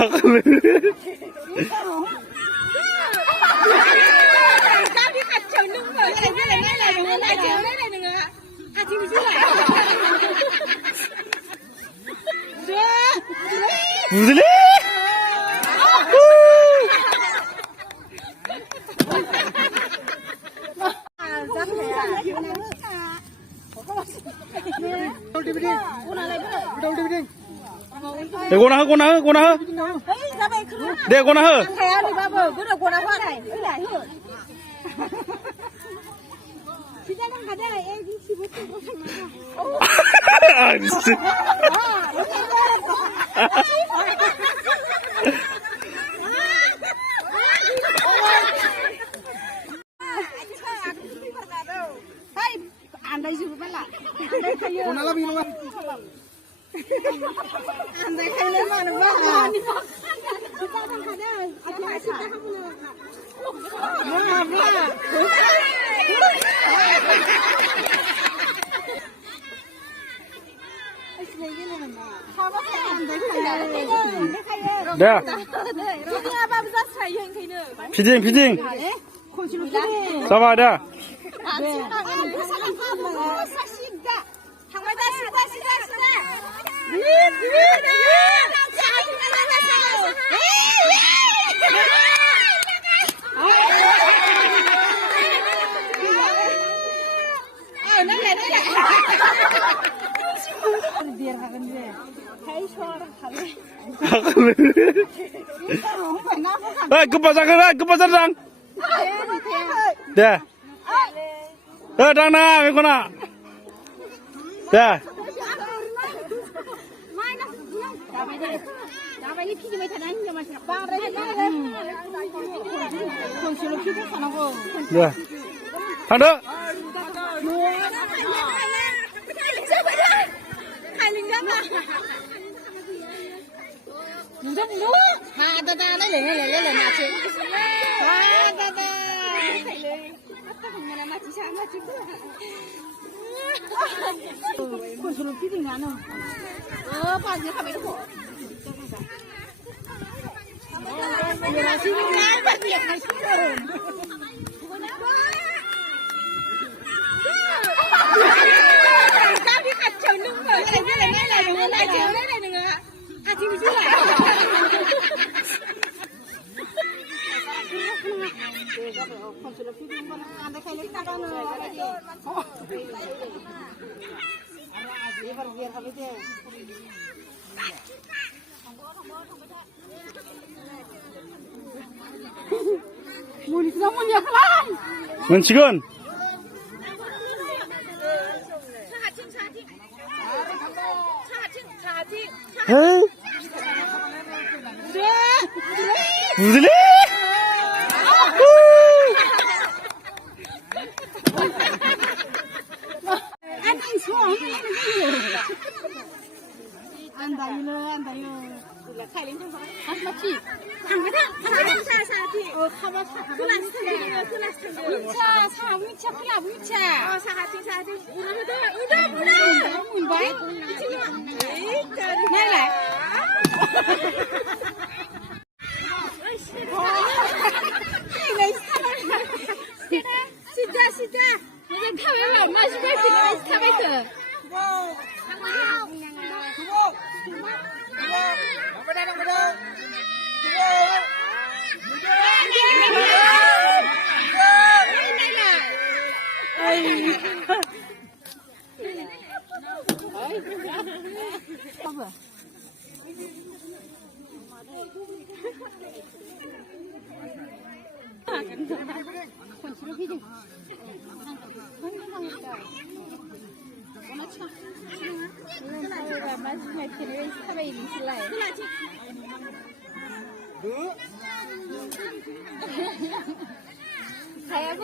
đi cắt chầu nung rồi cái này lại chiếu đây này đừng ạ à thì mình lại 무슨 일? 고나 허. 네, 고나 허. 아, 미친. Andai juga bala. Andai kayu. 고나 lebih lu. Andai kayu mana bala. Kita kan kada. Ada asyik dah punya. Wah, wah. 네. Ini apa besar saya yang kini? 피딩. Kunci lu. 잡아, 네. 급파장. 네. 장나, 왜거나. 네. 네. 하나. 콘솔로 피딩 나는. 빠지 가면 되고. Đi cắt chầu nung rồi cái này lại chiếu đây này đừng ạ à thì mình lại 은치근. 에이. 무슨 일? Saya